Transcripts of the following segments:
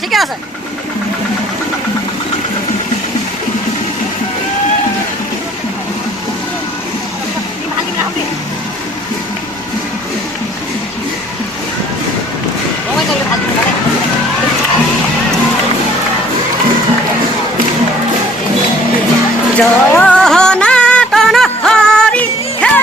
ঠিকে আছে জয় সনাতন হৰি হে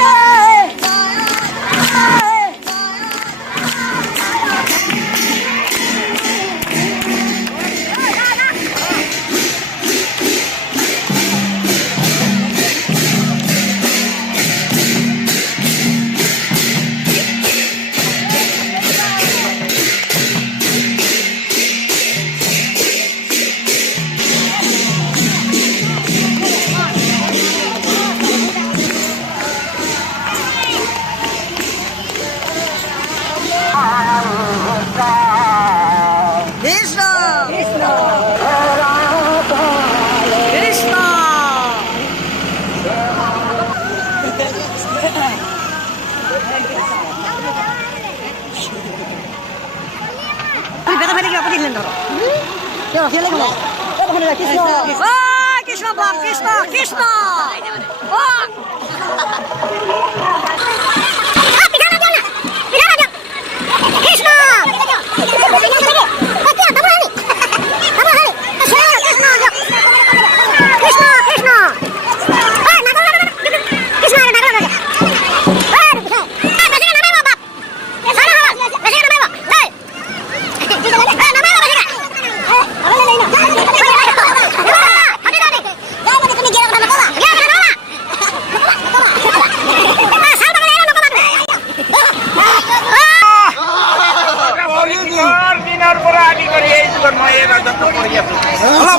কৃষ্ণ কৃষ্ণ কৃষ্ণ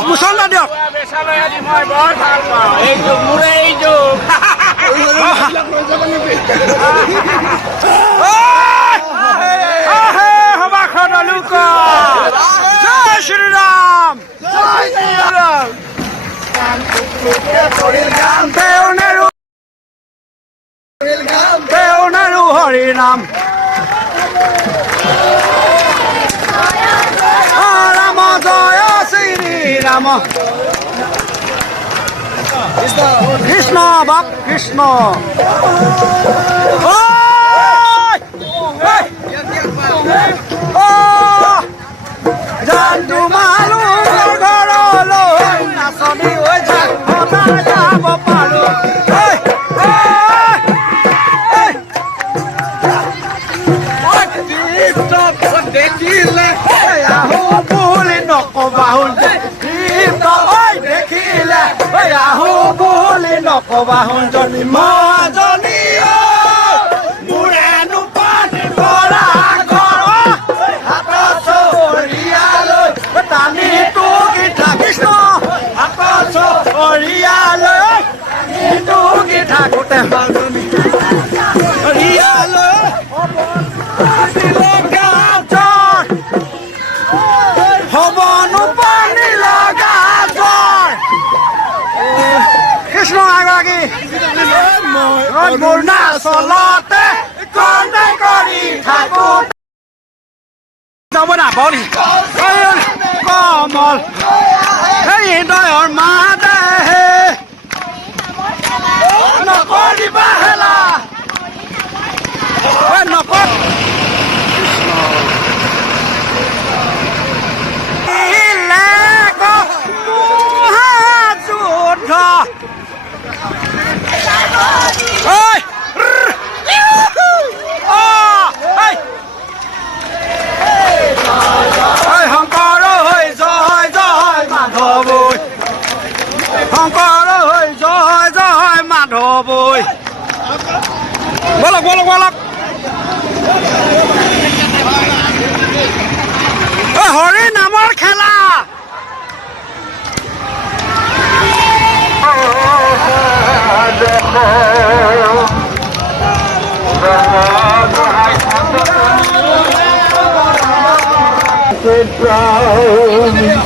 মুছলা দিয়ক মই বৰ ভাল পাওঁ এই যুগ মোৰে এই যুগ সভাখন লোক জয় শ্ৰীৰাম দেওনাৰু হৰি নাম ৰাম জয় শ্ৰীৰাম কৃষ্ণ বাপ কৃষ্ণ জান তোমালো ঘৰলৈ নাচনি হৈ যাব পাৰো দেখিলে আহো বুলি নকবা দেখিলে আহো বুলি নকবা জনী মাজনী মোৰেনো পানী পৰা ঘৰ হাত চৰিয়ালৈ টানি টুকিঠা কৃষ্ণ হাত চৰিয়ালৈ টুকি থাকোঁতে মাজনী চৰিয়ালৈ হবনো পানী লগা জ্বৰ কৃষ্ণ আগৰাকী মোৰ নাচলতে কন্দাই কৰি থাকো যাব না বলি কমল হৃদয়ৰ মাতে নকৰিবা হেলা নকৰ শংকৰ হৈ জয় জয় মাধৱ শংকৰ হৈ জয় জয় মাধৱ বলক বলক বলক হৰি নামৰ খেলা Sit down.